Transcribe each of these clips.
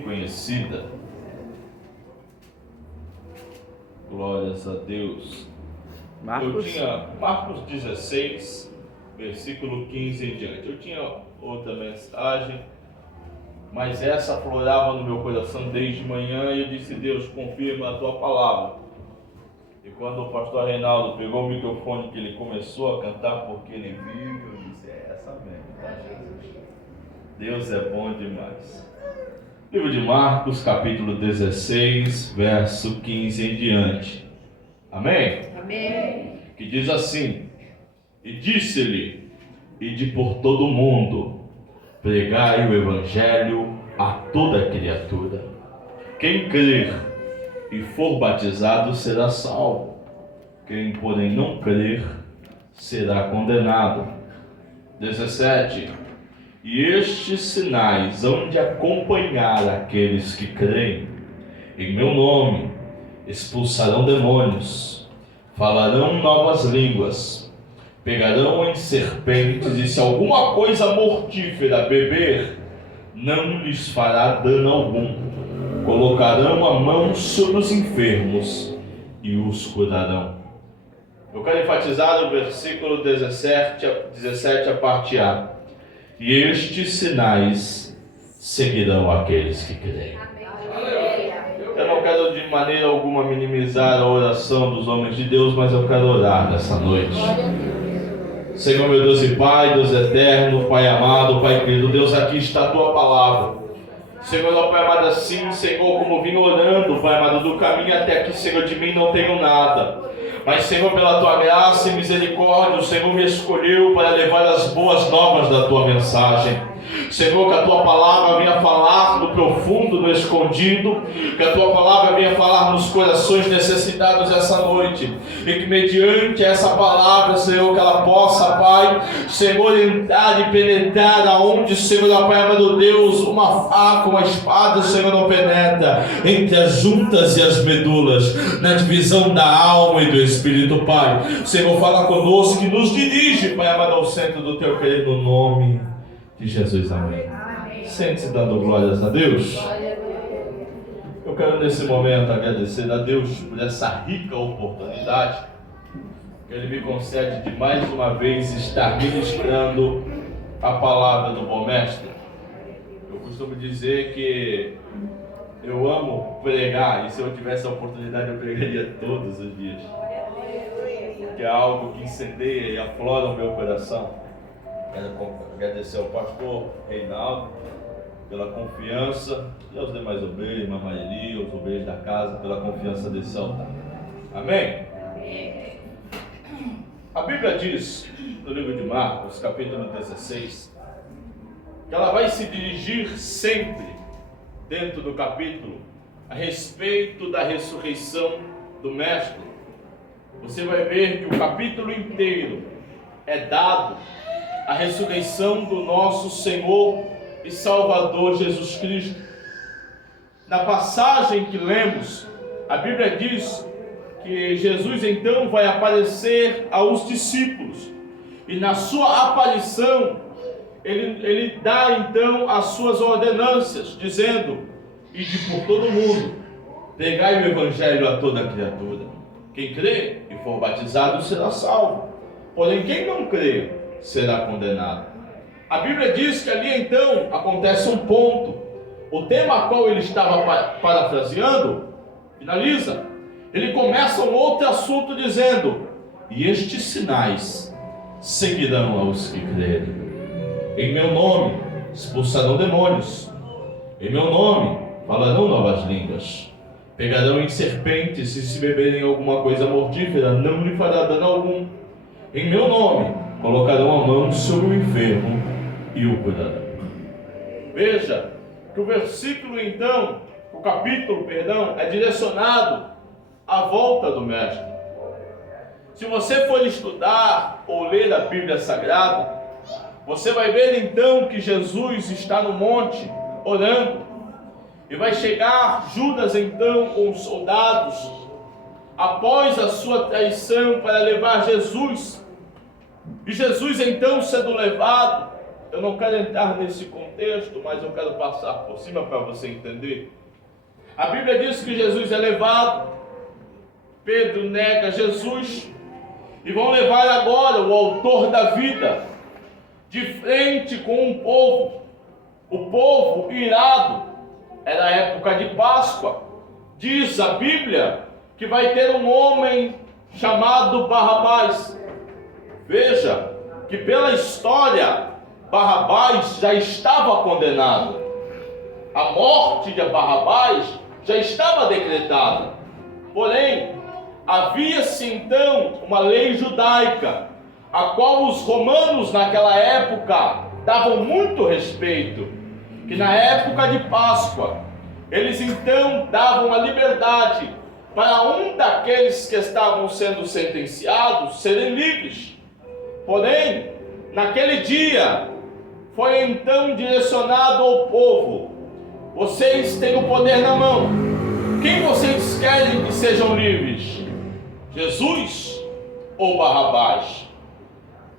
Conhecida. Glórias a Deus. Eu tinha Marcos 16, versículo 15 em diante. Eu tinha outra mensagem, mas essa aflorava no meu coração desde manhã e eu disse: Deus, confirma a tua palavra. E quando o pastor Reinaldo pegou o microfone, que ele começou a cantar Porque Ele Vive, eu disse: é essa mesmo, tá, Jesus? Deus é bom demais. Livro de Marcos, capítulo 16, verso 15 em diante. Amém? Amém. Que diz assim: E disse-lhe: Ide por todo o mundo, pregai o evangelho a toda criatura. Quem crer e for batizado será salvo. Quem, porém, não crer será condenado. 17. E estes sinais hão de acompanhar aqueles que creem. Em meu nome expulsarão demônios, falarão novas línguas, pegarão em serpentes, e se alguma coisa mortífera beber, não lhes fará dano algum. Colocarão a mão sobre os enfermos e os curarão. Eu quero enfatizar o versículo 17 a parte A. E estes sinais seguirão aqueles que creem. Eu não quero de maneira alguma minimizar a oração dos homens de Deus, mas eu quero orar nessa noite. Senhor, meu Deus e Pai, Deus eterno, Pai amado, Pai querido, Deus, aqui está a tua palavra. Senhor, ó Pai amado, assim, Senhor, como vim orando, Pai amado, do caminho até aqui, Senhor, de mim não tenho nada. Mas, Senhor, pela tua graça e misericórdia, o Senhor me escolheu para levar as boas novas da tua mensagem. Senhor, que a tua palavra venha falar no profundo, no escondido, que a tua palavra venha falar nos corações necessitados essa noite, e que mediante essa palavra, Senhor, que ela possa, Pai, Senhor, entrar e penetrar aonde, Senhor, Pai amado Deus, uma faca, uma espada, Senhor, não penetra, entre as juntas e as medulas, na divisão da alma e do Espírito, Pai. Senhor, fala conosco e nos dirige, Pai amado, ao centro do teu querido nome de Jesus, amém. Sente-se dando glórias a Deus. Eu quero nesse momento agradecer a Deus por essa rica oportunidade que Ele me concede de mais uma vez estar ministrando a palavra do bom mestre. Eu costumo dizer que eu amo pregar, e se eu tivesse a oportunidade eu pregaria todos os dias, que é algo que incendeia e aflora o meu coração. Quero agradecer ao pastor Reinaldo pela confiança, e aos demais obreiros, irmã Maria, os obreiros da casa, pela confiança desse altar. Amém? Amém. A Bíblia diz, no livro de Marcos, capítulo 16, que ela vai se dirigir sempre, dentro do capítulo, a respeito da ressurreição do Mestre. Você vai ver que o capítulo inteiro é dado a ressurreição do nosso Senhor e Salvador Jesus Cristo. Na passagem que lemos, a Bíblia diz que Jesus então vai aparecer aos discípulos, e na sua aparição ele dá então as suas ordenanças, dizendo: ide por todo mundo, pregai o evangelho a toda criatura. Quem crê e for batizado será salvo, porém quem não crê será condenado. A Bíblia diz que ali então acontece um ponto. O tema a qual ele estava parafraseando finaliza. Ele começa um outro assunto dizendo: e estes sinais seguirão aos que crerem. Em meu nome expulsarão demônios, em meu nome falarão novas línguas, pegarão em serpentes, e se beberem alguma coisa mortífera não lhe fará dano algum. Em meu nome colocarão a mão sobre o enfermo e o curarão. Veja que o versículo então, o capítulo, perdão, é direcionado à volta do Mestre. Se você for estudar ou ler a Bíblia Sagrada, você vai ver então que Jesus está no monte orando, e vai chegar Judas então com os soldados, após a sua traição, para levar Jesus. E Jesus então sendo levado, Eu não quero entrar nesse contexto, mas eu quero passar por cima para você entender. A Bíblia diz que Jesus é levado, Pedro nega Jesus, e vão levar agora o autor da vida de frente com um povo. O povo irado, era a época de Páscoa. Diz a Bíblia que vai ter um homem chamado Barrabás. Veja que pela história, Barrabás já estava condenado. A morte de Barrabás já estava decretada. Porém, havia-se então uma lei judaica, a qual os romanos naquela época davam muito respeito, que na época de Páscoa, eles então davam a liberdade para um daqueles que estavam sendo sentenciados serem livres. Porém, naquele dia, foi então direcionado ao povo: vocês têm o poder na mão. Quem vocês querem que sejam livres? Jesus ou Barrabás?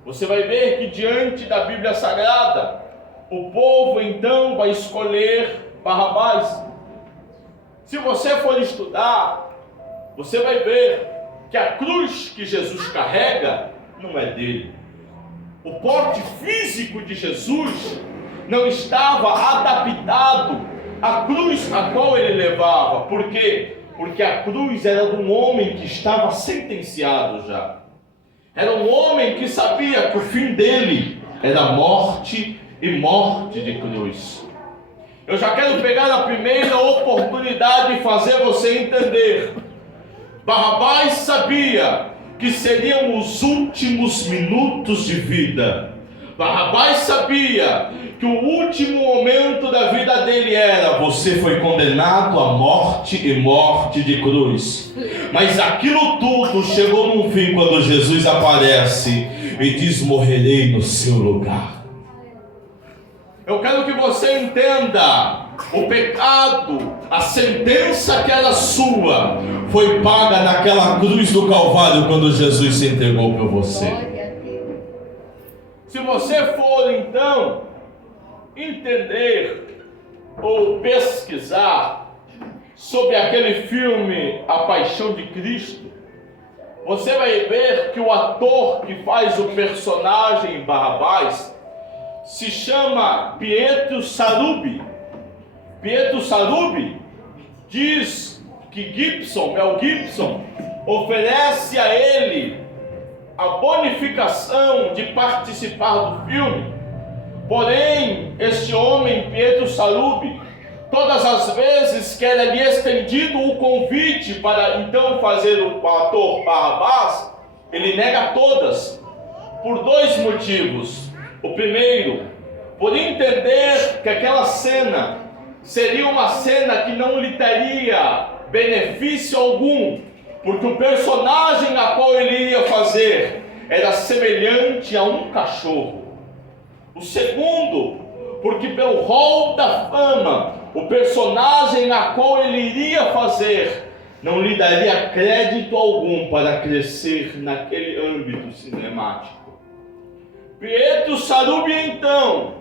Você vai ver que diante da Bíblia Sagrada, o povo então vai escolher Barrabás. Se você for estudar, você vai ver que a cruz que Jesus carrega não é dele. O porte físico de Jesus não estava adaptado à cruz a qual ele levava. Por quê? Porque a cruz era de um homem que estava sentenciado já. Era um homem que sabia que o fim dele era morte e morte de cruz. Eu já quero pegar a primeira oportunidade e fazer você entender. Barrabás sabia que seriam os últimos minutos de vida. Barrabás sabia que o último momento da vida dele era: você foi condenado à morte e morte de cruz. Mas aquilo tudo chegou num fim quando Jesus aparece e diz: morrerei no seu lugar. Eu quero que você entenda: o pecado, a sentença que era sua, foi paga naquela cruz do Calvário quando Jesus se entregou por você. Se você for então entender ou pesquisar sobre aquele filme A Paixão de Cristo, você vai ver que o ator que faz o personagem Barrabás se chama Pietro Sarubi. Pietro Sarubi diz que Mel Gibson oferece a ele a bonificação de participar do filme. Porém, este homem, Pietro Sarubi, todas as vezes que era lhe estendido o convite para então fazer o ator Barrabás, ele nega todas, por dois motivos. O primeiro, por entender que aquela cena seria uma cena que não lhe teria benefício algum, porque o personagem a qual ele iria fazer era semelhante a um cachorro. O segundo, porque pelo rol da fama, o personagem a qual ele iria fazer não lhe daria crédito algum para crescer naquele âmbito cinemático. Pietro Sarubi, então,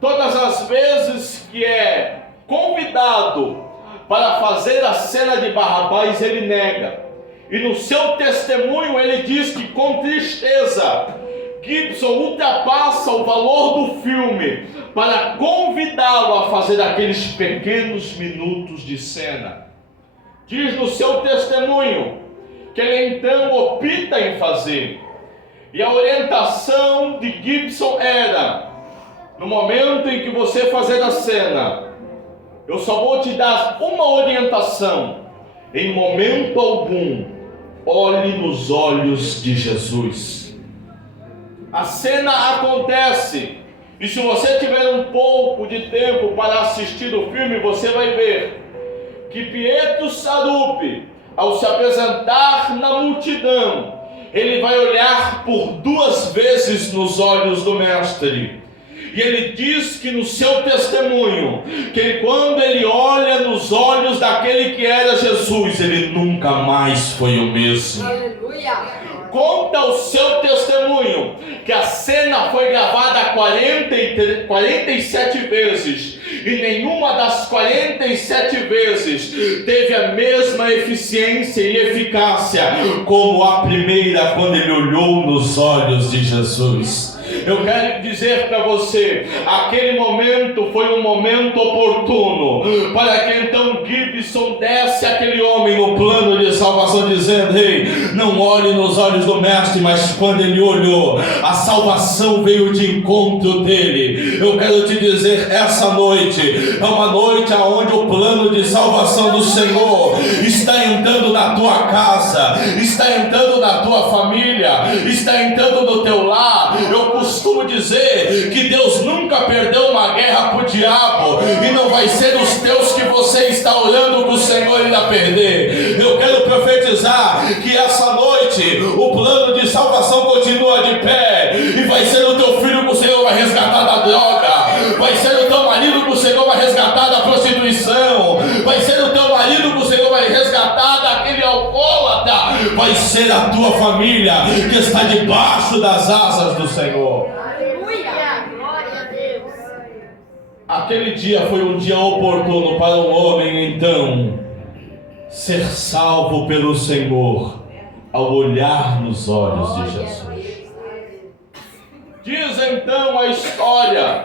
todas as vezes que é convidado para fazer a cena de Barrabás, ele nega. E no seu testemunho ele diz que com tristeza Gibson ultrapassa o valor do filme para convidá-lo a fazer aqueles pequenos minutos de cena. Diz no seu testemunho que ele então opta em fazer. E a orientação de Gibson era: no momento em que você fazer a cena, eu só vou te dar uma orientação. Em momento algum, olhe nos olhos de Jesus. A cena acontece, e se você tiver um pouco de tempo para assistir o filme, você vai ver que Pietro Sarubi, ao se apresentar na multidão, ele vai olhar por 2 vezes nos olhos do mestre. E ele diz que no seu testemunho, que quando ele olha nos olhos daquele que era Jesus, ele nunca mais foi o mesmo. Aleluia. conta o seu testemunho, que a cena foi gravada 47 vezes, e nenhuma das 47 vezes teve a mesma eficiência e eficácia como a primeira, quando ele olhou nos olhos de Jesus. Eu quero dizer para você, aquele momento foi um momento oportuno, para que então Gibson desse aquele homem no plano de salvação, dizendo: ei, não olhe nos olhos do mestre, mas quando ele olhou, a salvação veio de encontro dele. Eu quero te dizer, essa noite é uma noite onde o plano de salvação do Senhor está entrando na tua casa, está entrando na tua família, está entrando no teu lar. Eu costumo dizer que Deus nunca perdeu uma guerra para o diabo, e não vai ser os teus que você está orando que o Senhor irá perder. Eu quero profetizar que essa noite o plano de salvação continua de pé, e vai ser o teu filho que o Senhor vai resgatar da droga, vai ser o teu marido que o Senhor vai resgatar da prostituição, vai ser o teu marido que o Senhor vai resgatar daquele alcoólatra, vai ser a tua família que está debaixo das asas do Senhor. Aleluia! Glória a Deus! Aquele dia foi um dia oportuno para um homem então ser salvo pelo Senhor ao olhar nos olhos de Jesus. Diz então a história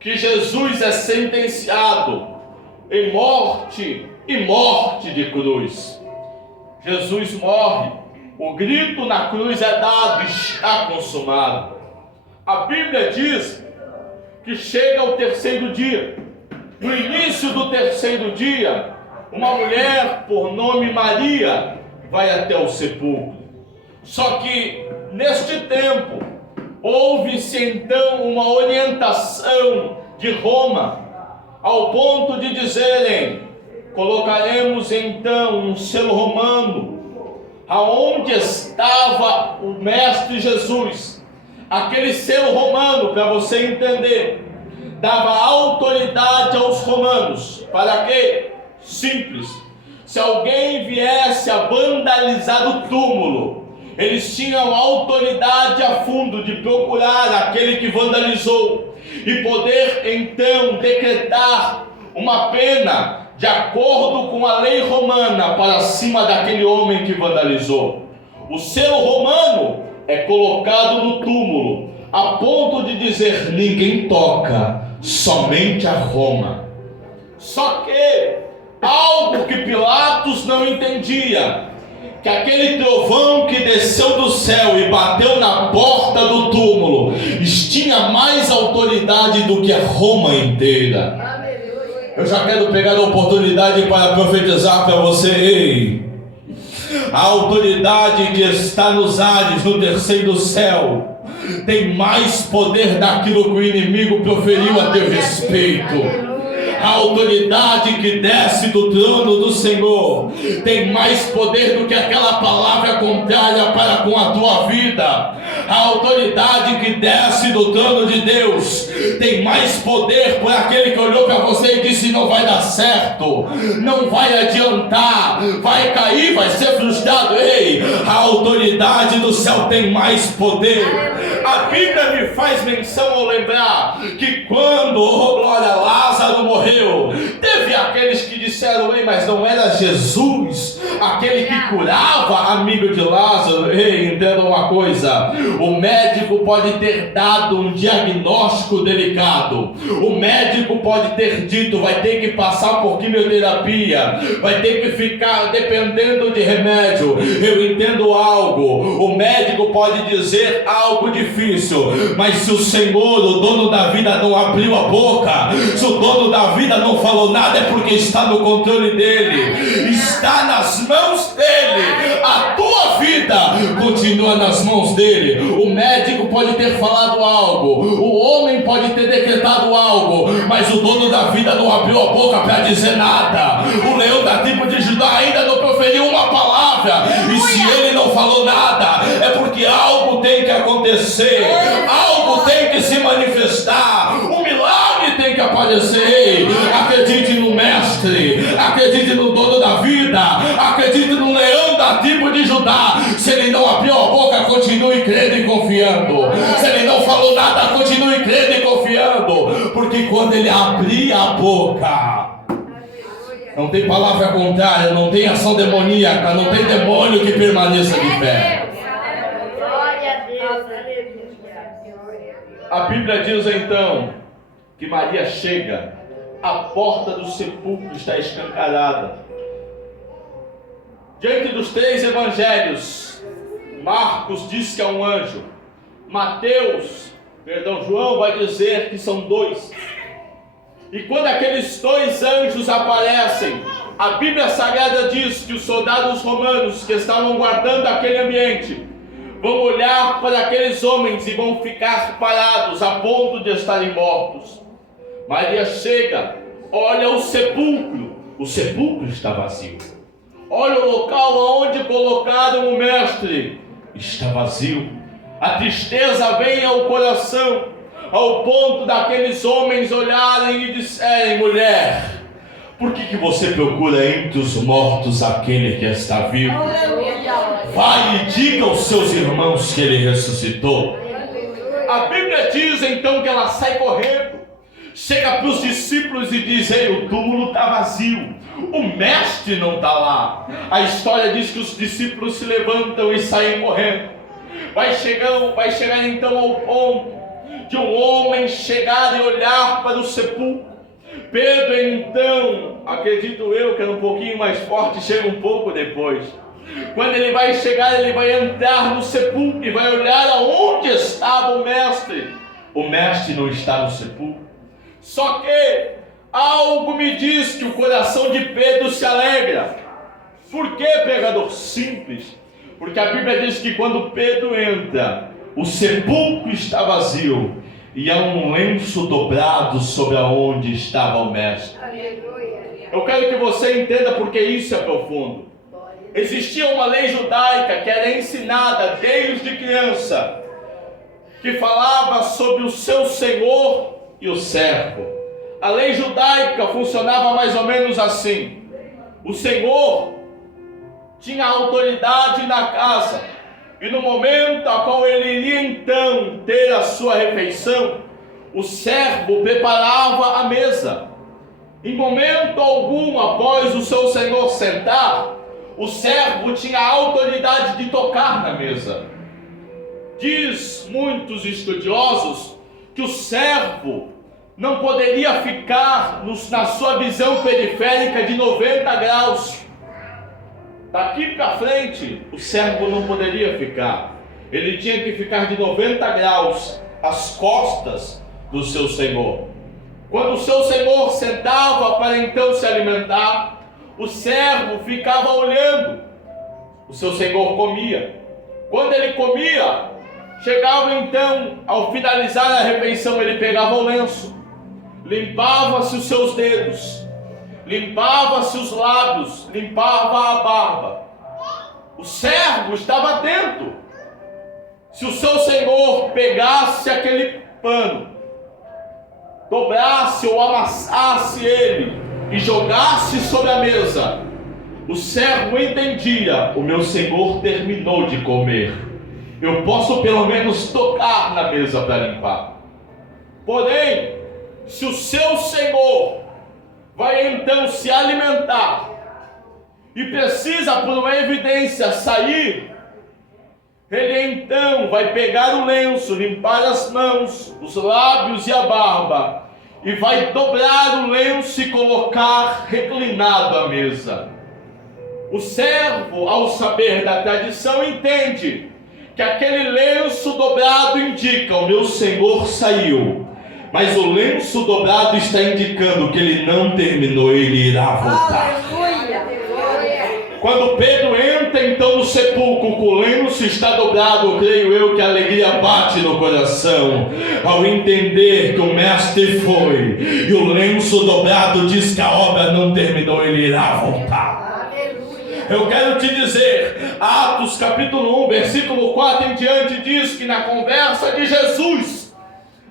que Jesus é sentenciado em morte e morte de cruz. Jesus morre, o grito na cruz é dado: está consumado. A Bíblia diz que chega ao terceiro dia. No início do terceiro dia, uma mulher por nome Maria vai até o sepulcro. Só que neste tempo houve-se então uma orientação de Roma, ao ponto de dizerem: colocaremos então um selo romano aonde estava o mestre Jesus. Aquele selo romano, para você entender, dava autoridade aos romanos. Para quê? Simples. Se alguém viesse a vandalizar o túmulo, eles tinham autoridade a fundo de procurar aquele que vandalizou e poder então decretar uma pena de acordo com a lei romana para cima daquele homem que vandalizou. O selo romano é colocado no túmulo a ponto de dizer: ninguém toca, somente a Roma. Só que algo que Pilatos não entendia, que aquele trovão que desceu do céu e bateu na porta do túmulo tinha mais autoridade do que a Roma inteira. Eu já quero pegar a oportunidade para profetizar para você: ei, a autoridade que está nos ares, no terceiro céu, tem mais poder daquilo que o inimigo proferiu a teu respeito. A autoridade que desce do trono do Senhor tem mais poder do que aquela palavra contrária para com a tua vida. A autoridade que desce do trono de Deus tem mais poder por aquele que olhou para você e disse: não vai dar certo, não vai adiantar, vai cair, vai ser frustrado. Ei, a autoridade do céu tem mais poder. A Bíblia me faz menção ao lembrar que quando, glória, Lázaro morreu, teve aqueles que disseram: ei, mas não era Jesus aquele que curava amigo de Lázaro? Ei, entenda uma coisa: o médico pode ter dado um diagnóstico delicado, o médico pode ter dito: vai ter que passar por quimioterapia, vai ter que ficar dependendo de remédio. Eu entendo algo, o médico pode dizer algo difícil, mas se o Senhor, o dono da vida, não abriu a boca, se o dono da vida não falou nada, é porque está no controle dele, está nas mãos dele. A tua vida continua nas mãos dele. O médico pode ter falado algo, o homem pode ter decretado algo, mas o dono da vida não abriu a boca para dizer nada. O leão da tribo de Judá ainda não proferiu uma palavra, e se ele não falou nada, é porque algo tem que acontecer, algo tem que se manifestar, um milagre tem que aparecer. Acredite no mestre, acredite no dono da vida, acredite no leão da tribo de Judá. Se ele não abriu a boca, crendo e confiando. Se ele não falou nada, continue crendo e confiando. Porque quando ele abrir a boca, não tem palavra contrária, não tem ação demoníaca, não tem demônio que permaneça de pé. Glória a Deus. A Bíblia diz então que Maria chega, a porta do sepulcro está escancarada. Diante dos 3 evangelhos, Marcos diz que é um anjo, João vai dizer que são 2. E quando aqueles 2 anjos aparecem, a Bíblia Sagrada diz que os soldados romanos que estavam guardando aquele ambiente vão olhar para aqueles homens e vão ficar parados a ponto de estarem mortos. Maria chega, olha o sepulcro está vazio. Olha o local onde colocaram o mestre, está vazio. A tristeza vem ao coração, ao ponto daqueles homens olharem e disserem: mulher, por que você procura entre os mortos aquele que está vivo? Vai e diga aos seus irmãos que ele ressuscitou. A Bíblia diz então que ela sai correndo, chega para os discípulos e diz: ei, o túmulo está vazio, o mestre não está lá. A história diz que os discípulos se levantam e saem correndo. Vai chegar então ao ponto de um homem chegar e olhar para o sepulcro. Pedro então, acredito eu que era um pouquinho mais forte, chega um pouco depois. Quando ele vai chegar, ele vai entrar no sepulcro e vai olhar aonde estava o mestre. O mestre não está no sepulcro. Só que algo me diz que o coração de Pedro se alegra. Por que, pregador? Simples. Porque a Bíblia diz que quando Pedro entra, o sepulcro está vazio e há um lenço dobrado sobre aonde estava o mestre. Eu quero que você entenda porque isso é profundo. Existia uma lei judaica que era ensinada desde criança, que falava sobre o seu senhor e o servo. A lei judaica funcionava mais ou menos assim: o senhor tinha autoridade na casa, e no momento a qual ele iria então ter a sua refeição, o servo preparava a mesa. Em momento algum, após o seu senhor sentar, o servo tinha a autoridade de tocar na mesa. Diz muitos estudiosos que o servo não poderia ficar na sua visão periférica de 90 graus. Daqui para frente, o servo não poderia ficar. Ele tinha que ficar de 90 graus às costas do seu senhor. Quando o seu senhor sentava para então se alimentar, o servo ficava olhando. O seu senhor comia. Quando ele comia, chegava então, ao finalizar a refeição, ele pegava o lenço, limpava-se os seus dedos, limpava-se os lábios, limpava a barba. O servo estava atento. Se o seu senhor pegasse aquele pano, dobrasse ou amassasse ele e jogasse sobre a mesa, o servo entendia: o meu senhor terminou de comer, eu posso pelo menos tocar na mesa para limpar. Porém, se o seu senhor vai então se alimentar e precisa por uma evidência sair, ele então vai pegar o lenço, limpar as mãos, os lábios e a barba, e vai dobrar o lenço e colocar reclinado à mesa. O servo, ao saber da tradição, entende que aquele lenço dobrado indica: o meu senhor saiu. Mas o lenço dobrado está indicando que ele não terminou, ele irá voltar. Quando Pedro entra então no sepulcro, com o lenço está dobrado, creio eu que a alegria bate no coração, ao entender que o mestre foi, e o lenço dobrado diz que a obra não terminou, ele irá voltar. Eu quero te dizer, Atos capítulo 1, versículo 4 em diante, diz que na conversa de Jesus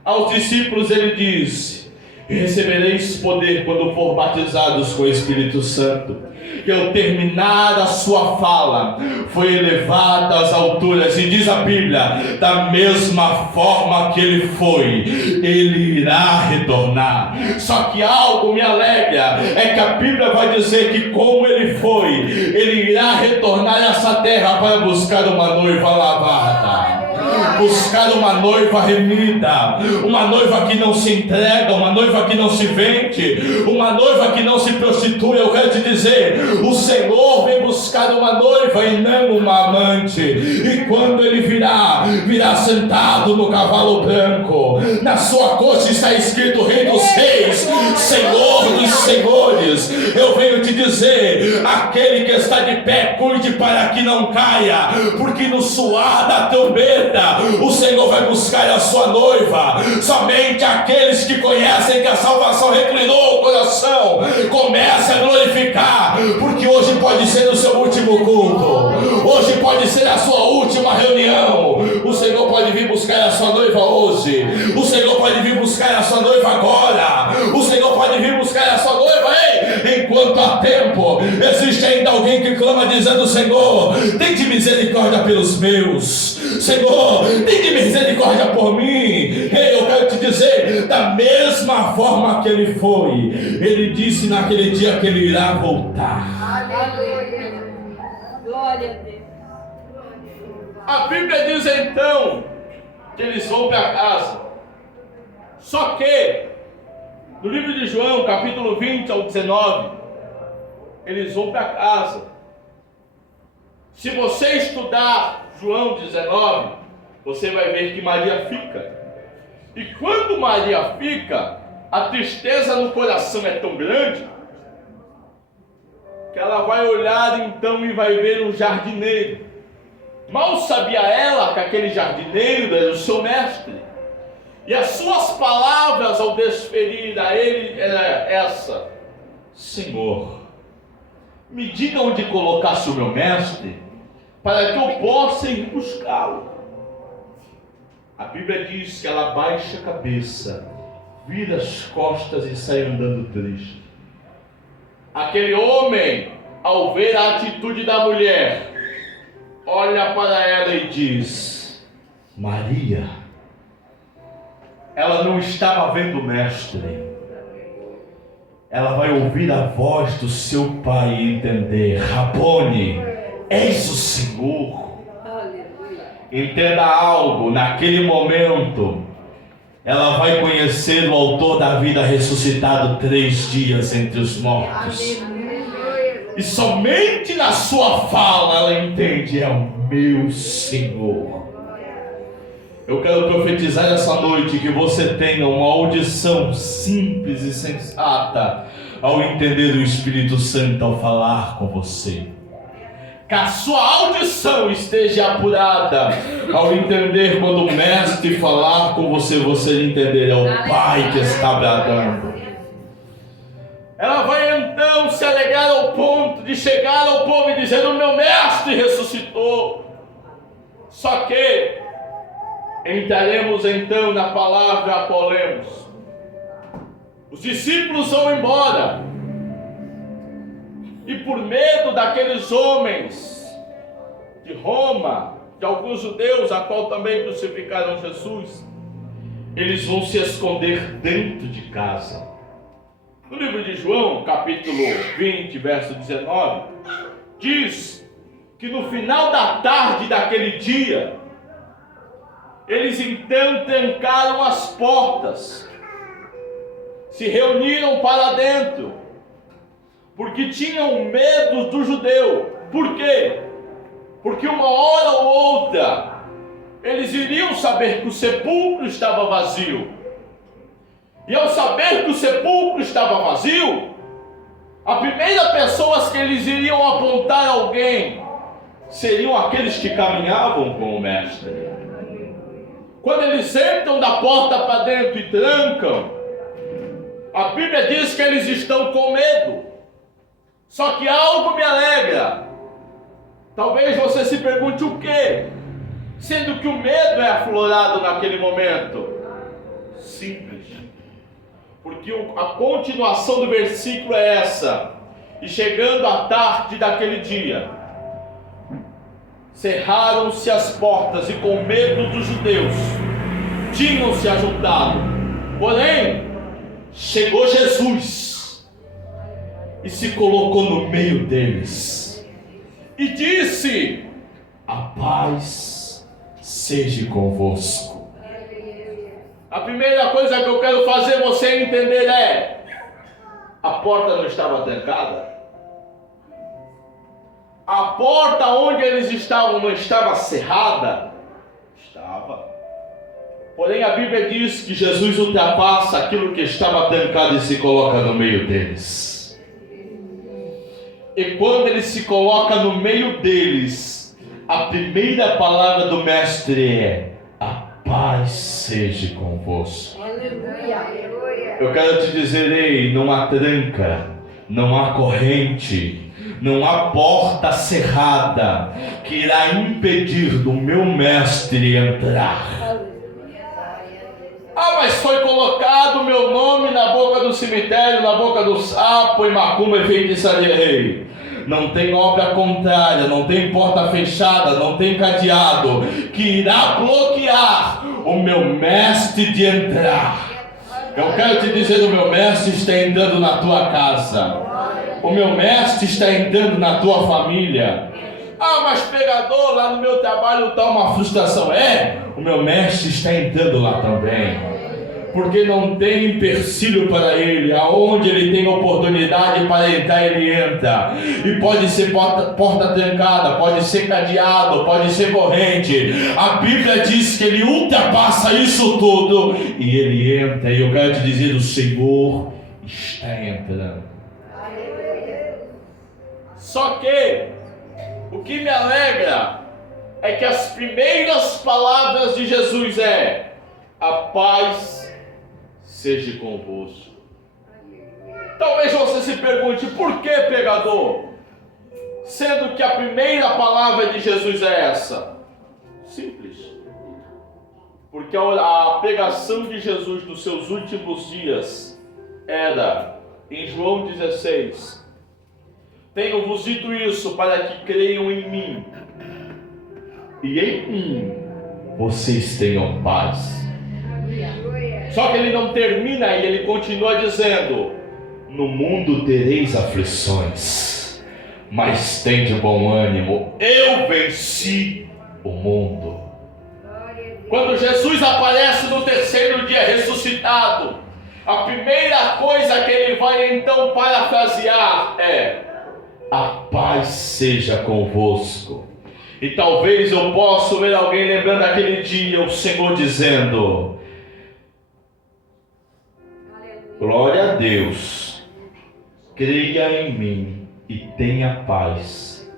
aos discípulos ele disse: Recebereis poder quando for batizados com o Espírito Santo. E ao terminar a sua fala, foi elevado às alturas, e diz a Bíblia, da mesma forma que ele foi, ele irá retornar. Só que algo me alegra, é que a Bíblia vai dizer que como ele foi, ele irá retornar a essa terra para buscar uma noiva lavada, buscar uma noiva remida, uma noiva que não se entrega, uma noiva que não se vende, uma noiva que não se prostitui. Eu quero te dizer, o Senhor vem buscar uma noiva e não uma amante. E quando ele virá sentado no cavalo branco, na sua coxa está escrito Rei dos Reis, Senhor dos Senhores. Eu venho te dizer, aquele que está de pé, cuide para que não caia, porque no suar da trombeta o Senhor vai buscar a sua noiva. Somente aqueles que conhecem que a salvação reclinou o coração, comece a glorificar, porque hoje pode ser o seu último culto, hoje pode ser a sua última reunião. O Senhor pode vir buscar a sua noiva hoje, o Senhor pode vir buscar a sua noiva agora, o Senhor pode vir buscar a sua noiva. Ei, enquanto há tempo, existe ainda alguém que clama dizendo: Senhor, tem de misericórdia pelos meus, Senhor, tem de misericórdia por mim. Ei, eu quero te dizer, da mesma forma que ele foi, ele disse naquele dia que ele irá voltar. Aleluia. Glória a Deus. A Bíblia diz então que eles vão para casa. Só que no livro de João, capítulo 20 ao 19, eles vão para casa. Se você estudar João 19, você vai ver que Maria fica. E quando Maria fica, a tristeza no coração é tão grande que ela vai olhar então e vai ver um jardineiro. Mal sabia ela que aquele jardineiro era o seu mestre. E as suas palavras ao desferir a ele era essa: Senhor, me diga onde colocasse o meu mestre, para que eu possa ir buscá-lo. A Bíblia diz que ela baixa a cabeça, vira as costas e sai andando triste. Aquele homem, ao ver a atitude da mulher, olha para ela e diz: Maria. Ela não estava vendo o mestre. Ela vai ouvir a voz do seu pai e entender: Rabone, és o Senhor. Entenda algo, naquele momento ela vai conhecer o autor da vida ressuscitado 3 dias entre os mortos. E somente na sua fala ela entende: é o meu Senhor. Eu quero profetizar essa noite que você tenha uma audição simples e sensata ao entender o Espírito Santo ao falar com você. Que a sua audição esteja apurada ao entender quando o mestre falar com você, você entender: é o Pai que está bradando. Ela vai então se alegrar ao ponto de chegar ao povo e dizer: o meu mestre ressuscitou. Só que entraremos então na palavra apolemos. Os discípulos vão embora. E por medo daqueles homens de Roma, de alguns judeus, a qual também crucificaram Jesus, eles vão se esconder dentro de casa. No livro de João, capítulo 20, verso 19, diz que no final da tarde daquele dia, eles então trancaram as portas, se reuniram para dentro, porque tinham medo do judeu. Por quê? Porque uma hora ou outra, eles iriam saber que o sepulcro estava vazio. E ao saber que o sepulcro estava vazio, a primeira pessoa que eles iriam apontar alguém seriam aqueles que caminhavam com o mestre. Quando eles entram da porta para dentro e trancam, a Bíblia diz que eles estão com medo. Só que algo me alegra. Talvez você se pergunte o quê? Sendo que o medo é aflorado naquele momento. Simples. porque a continuação do versículo é essa. E chegando à tarde daquele dia, cerraram-se as portas e com medo dos judeus, tinham se ajuntado. Porém, chegou Jesus e se colocou no meio deles e disse: a paz seja convosco. A primeira coisa que eu quero fazer você entender é: a porta não estava trancada. A porta onde eles estavam não estava cerrada? Estava. Porém a Bíblia diz que Jesus ultrapassa aquilo que estava trancado e se coloca no meio deles. E quando ele se coloca no meio deles, a primeira palavra do Mestre é: a paz seja convosco. Aleluia. Eu quero te dizer, ei, não há tranca, não há corrente, não há porta cerrada que irá impedir do meu Mestre entrar. Ah, mas foi colocado o meu nome na boca do cemitério, na boca do sapo, e macumba e feitiçaria. Ei, não tem obra contrária, não tem porta fechada, não tem cadeado que irá bloquear o meu Mestre de entrar. Eu quero te dizer, o meu Mestre está entrando na tua casa. O meu Mestre está entrando na tua família. Ah, mas pregador, lá no meu trabalho está uma frustração. É, o meu Mestre está entrando lá também. Porque não tem empecilho para ele. Aonde ele tem oportunidade para entrar, ele entra. E pode ser porta trancada, pode ser cadeado, pode ser corrente. A Bíblia diz que ele ultrapassa isso tudo e ele entra. E eu quero te dizer, o Senhor está entrando. Só que o que me alegra é que as primeiras palavras de Jesus é: a paz seja convosco. Talvez você se pergunte: por que, pregador? Sendo que a primeira palavra de Jesus é essa. Simples. Porque a pregação de Jesus nos seus últimos dias era em João 16: tenho-vos dito isso para que creiam em mim, e em mim vocês tenham paz. Só que ele não termina aí, ele continua dizendo: no mundo tereis aflições, mas tende bom ânimo, eu venci o mundo. Quando Jesus aparece no terceiro dia ressuscitado, a primeira coisa que ele vai então parafrasear é: a paz seja convosco. E talvez eu possa ver alguém lembrando aquele dia o Senhor dizendo: glória a Deus, creia em mim e tenha paz,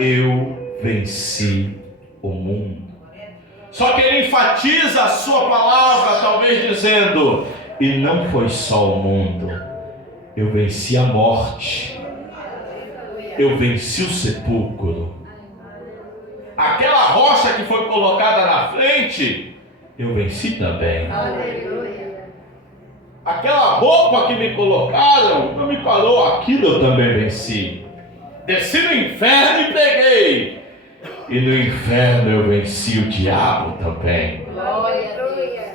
eu venci o mundo. Só que ele enfatiza a sua palavra, talvez dizendo: e não foi só o mundo, eu venci a morte, eu venci o sepulcro. Aquela rocha que foi colocada na frente, eu venci também. Aquela roupa que me colocaram, não me parou, aquilo eu também venci. Desci no inferno e preguei. E no inferno eu venci o diabo também.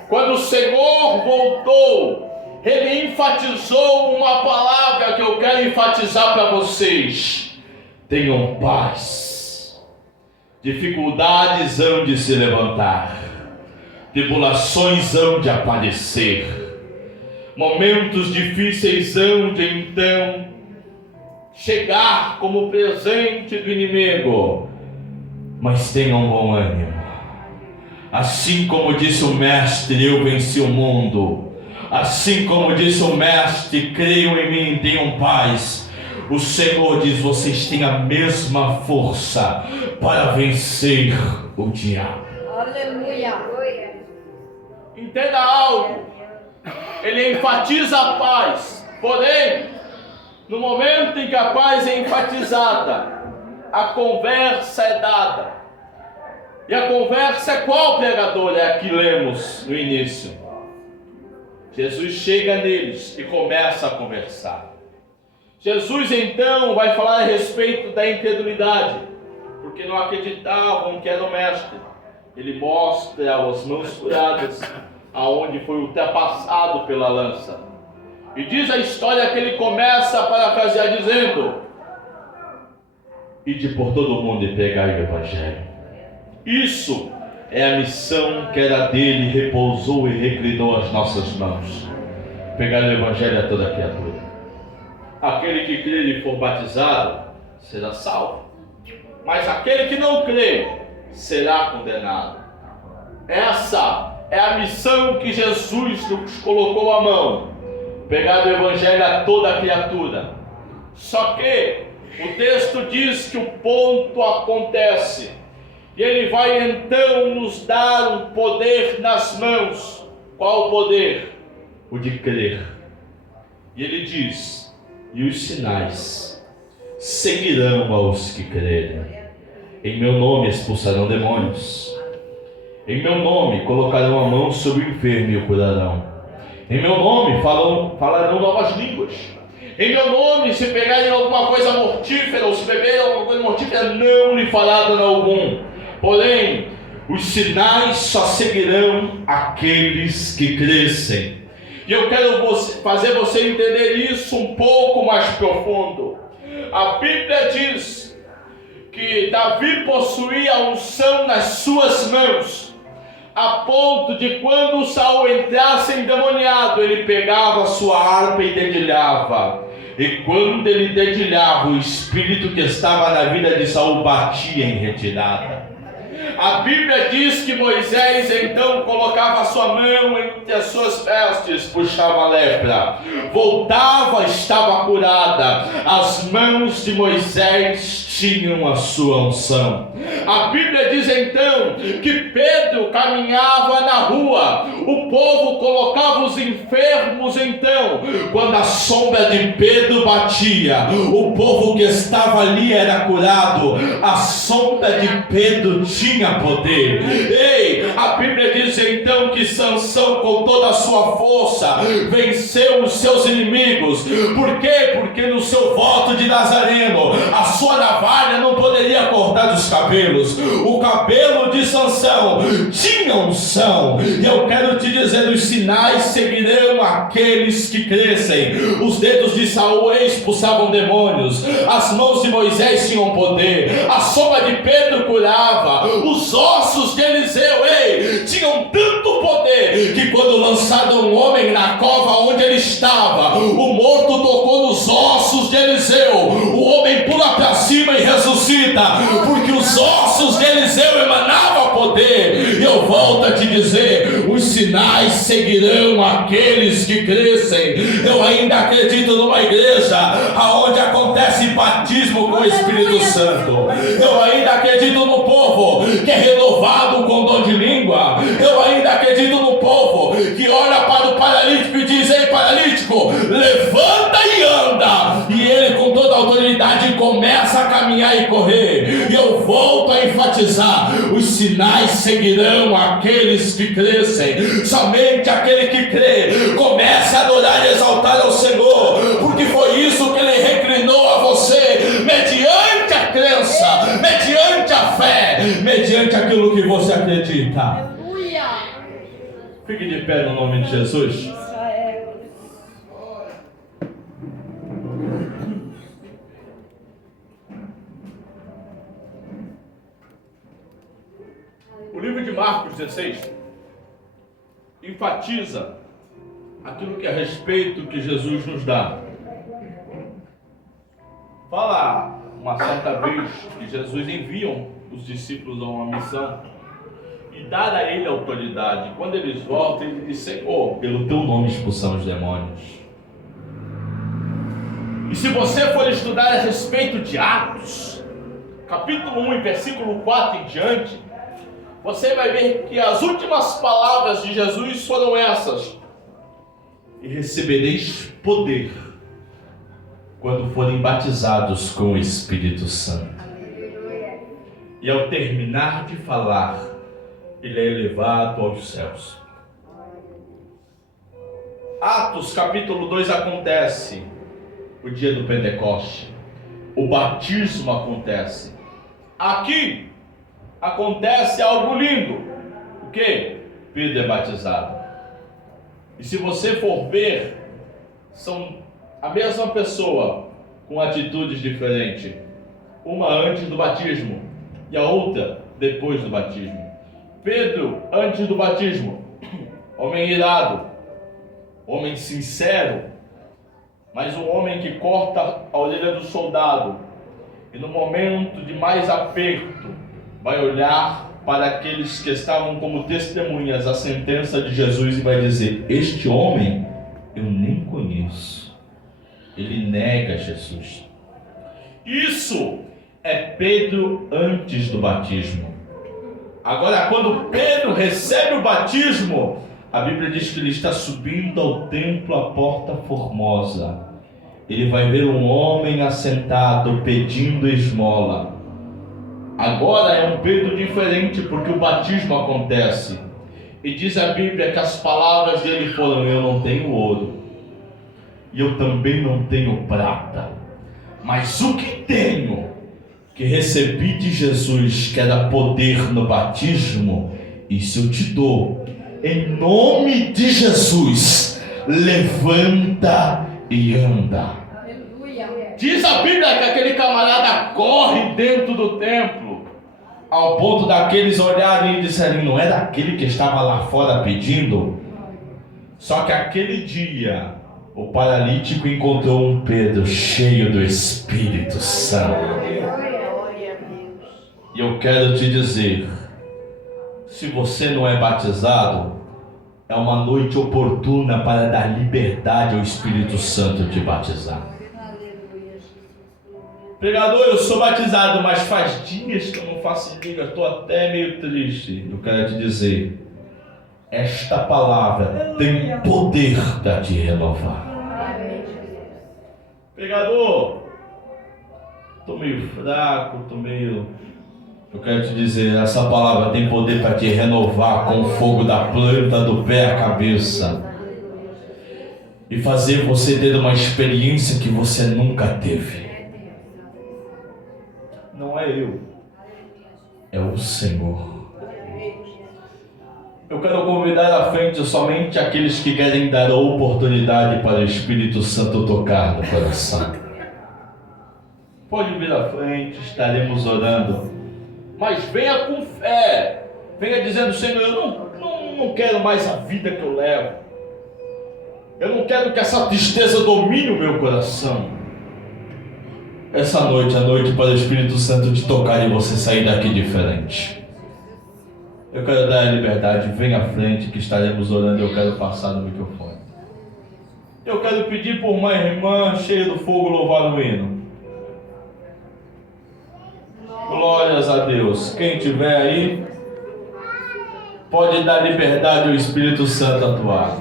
Quando o Senhor voltou, ele enfatizou uma palavra que eu quero enfatizar para vocês: tenham paz. Dificuldades hão de se levantar, tribulações hão de aparecer, momentos difíceis hão de então chegar como presente do inimigo, mas tenham bom ânimo. Assim como disse o Mestre, eu venci o mundo. Assim como disse o Mestre, creiam em mim, tenham paz. O Senhor diz: vocês têm a mesma força para vencer o diabo. Aleluia. Entenda algo. Ele enfatiza a paz. Porém, no momento em que a paz é enfatizada, a conversa é dada. E a conversa é qual, pregador? É a que lemos no início. Jesus chega neles e começa a conversar. Jesus então vai falar a respeito da incredulidade, porque não acreditavam que era o mestre. Ele mostra as mãos curadas, aonde foi ultrapassado pela lança. E diz a história que ele começa a parafrasear dizendo: ide por todo mundo e pregai o Evangelho. Isso é a missão que era dele, repousou e reclinou as nossas mãos. Pregar o Evangelho a toda criatura. Aquele que crer e for batizado será salvo, mas aquele que não crê será condenado. Essa é a missão que Jesus nos colocou à mão: pregar o Evangelho a toda criatura. Só que o texto diz que o ponto acontece, e ele vai então nos dar um poder nas mãos. Qual o poder? O de crer. E ele diz: e os sinais seguirão aos que crerem. Em meu nome expulsarão demônios. Em meu nome colocarão a mão sobre o enfermo e o curarão. Em meu nome falarão novas línguas. Em meu nome, se pegarem alguma coisa mortífera ou se beberem alguma coisa mortífera, não lhe fará dano algum. Porém, os sinais só seguirão aqueles que crescem. E eu quero fazer você entender isso um pouco mais profundo. A Bíblia diz que Davi possuía a unção nas suas mãos, a ponto de quando Saul entrasse endemoniado, ele pegava a sua harpa e dedilhava. E quando ele dedilhava, o espírito que estava na vida de Saul batia em retirada. A Bíblia diz que Moisés então colocava a sua mão entre as suas vestes, puxava a lepra, voltava, estava curada. As mãos de Moisés tinham a sua unção. A Bíblia diz então que Pedro caminhava na rua, o povo colocava os enfermos então. Quando a sombra de Pedro batia, o povo que estava ali era curado. A sombra de Pedro tinha poder. Ei, a Bíblia diz então que Sansão, com toda a sua força, venceu os seus inimigos. Por quê? Porque no seu voto de Nazareno, a sua navalha não poderia cortar os cabelos. O cabelo de Sansão tinha unção. E eu quero te dizer, os sinais seguirão aqueles que crescem. Os dedos de Saul expulsavam demônios, as mãos de Moisés tinham poder, a sombra de Pedro curava, os ossos de Eliseu, tinham tanto poder que quando lançado um homem na cova onde ele estava, o morto tocou nos ossos de Eliseu, o homem pula para cima e ressuscita, porque os ossos de Eliseu emanavam poder. E eu volto a te dizer, os sinais seguirão aqueles que crescem. Eu ainda acredito numa igreja onde acontece batismo com o Espírito Santo. Eu ainda acredito no povo que é renovado com dom de língua. Eu ainda acredito no povo que olha para o paralítico e diz: ei, paralítico, levanta e anda. E ele, com toda a autoridade, começa a caminhar e correr. E eu volto a enfatizar: os sinais seguirão aqueles que crescem. Somente aquele que crê comece a adorar e exaltar ao Senhor, porque foi isso que ele reclinou a você, mediante a crença, mediante a fé, mediante aquilo que você acredita. Aleluia. Fique de pé no nome de Jesus. Israel. O livro de Marcos 16 enfatiza aquilo que é a respeito que Jesus nos dá. Fala uma certa vez que Jesus envia os discípulos a uma missão e dá a ele autoridade. Quando eles voltam, ele diz: Senhor, pelo teu nome expulsamos demônios. E se você for estudar a respeito de Atos, capítulo 1, versículo 4 em diante, você vai ver que as últimas palavras de Jesus foram essas: e recebereis poder quando forem batizados com o Espírito Santo. E ao terminar de falar, ele é elevado aos céus. Atos capítulo 2 acontece o dia do Pentecoste. O batismo acontece. Aqui acontece algo lindo. O que? Pedro é batizado. E se você for ver, são a mesma pessoa com atitudes diferentes. Uma antes do batismo e a outra depois do batismo. Pedro, antes do batismo, homem irado, homem sincero, mas um homem que corta a orelha do soldado e no momento de mais aperto vai olhar para aqueles que estavam como testemunhas a sentença de Jesus e vai dizer: este homem eu nem conheço. Ele nega Jesus. Isso é Pedro antes do batismo. Agora, quando Pedro recebe o batismo, a Bíblia diz que ele está subindo ao templo à porta formosa. Ele vai ver um homem assentado pedindo esmola. Agora é um Pedro diferente, porque o batismo acontece. E diz a Bíblia que as palavras dele foram: eu não tenho ouro, e eu também não tenho prata, mas o que tenho, que recebi de Jesus, que era poder no batismo, isso eu te dou. Em nome de Jesus, levanta e anda. Aleluia. Diz a Bíblia que aquele camarada corre dentro do templo, ao ponto daqueles olharem e disserem: não era aquele que estava lá fora pedindo? Só que aquele dia, o paralítico encontrou um Pedro cheio do Espírito Santo. E eu quero te dizer, se você não é batizado, é uma noite oportuna para dar liberdade ao Espírito Santo te batizar. Pregador, eu sou batizado, mas faz dias que eu não faço liga, estou até meio triste. Eu quero te dizer, esta palavra tem poder para te renovar. Pregador, estou meio fraco, Eu quero te dizer, essa palavra tem poder para te renovar com o fogo da planta do pé à cabeça e fazer você ter uma experiência que você nunca teve. Não é eu, é o Senhor. Eu quero convidar à frente somente aqueles que querem dar a oportunidade para o Espírito Santo tocar no coração. Pode vir à frente, estaremos orando. Mas venha com fé, venha dizendo: Senhor, eu não quero mais a vida que eu levo. Eu não quero que essa tristeza domine o meu coração. Essa noite é a noite para o Espírito Santo te tocar e você sair daqui diferente. Eu quero dar a liberdade, venha à frente que estaremos orando. Eu quero passar no microfone. Eu quero pedir por uma irmã cheia do fogo louvar o hino. Glórias a Deus. Quem tiver aí, pode dar liberdade ao Espírito Santo atuar.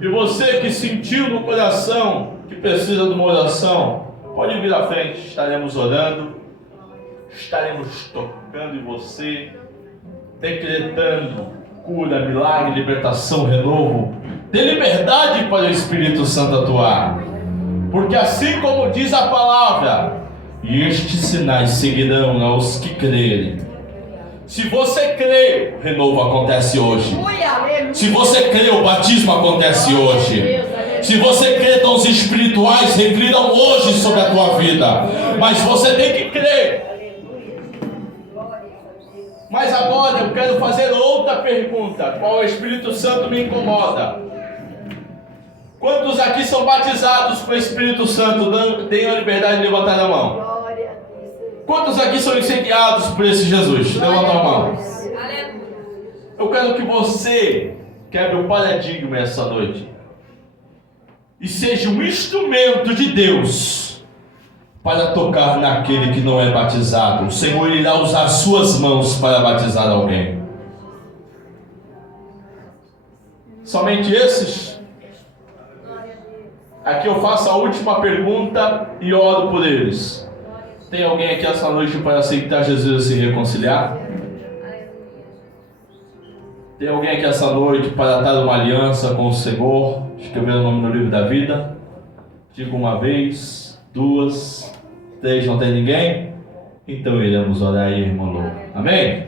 E você que sentiu no coração que precisa de uma oração, pode vir à frente, estaremos orando, estaremos tocando em você, decretando cura, milagre, libertação, renovo. Dê liberdade para o Espírito Santo atuar, porque assim como diz a palavra, e estes sinais seguirão aos que crerem. Se você crê, o renovo acontece hoje. Se você crê, o batismo acontece hoje. Se você crê, dons espirituais reclinam hoje sobre a tua vida. Mas você tem que crer. Mas agora eu quero fazer outra pergunta. Qual o Espírito Santo me incomoda? Quantos aqui são batizados com o Espírito Santo? Tenham a liberdade de levantar a mão. Quantos aqui são incendiados por esse Jesus? Levanta a mão. Eu quero que você quebre o paradigma essa noite e seja um instrumento de Deus para tocar naquele que não é batizado. O Senhor irá usar as suas mãos para batizar alguém. Somente esses? Aqui eu faço a última pergunta e oro por eles. Tem alguém aqui essa noite para aceitar Jesus e se reconciliar? Tem alguém aqui essa noite para dar uma aliança com o Senhor? Escrever o nome no livro da vida? Diga uma vez, duas, três, não tem ninguém? Então iremos orar aí, irmão Lou. Amém?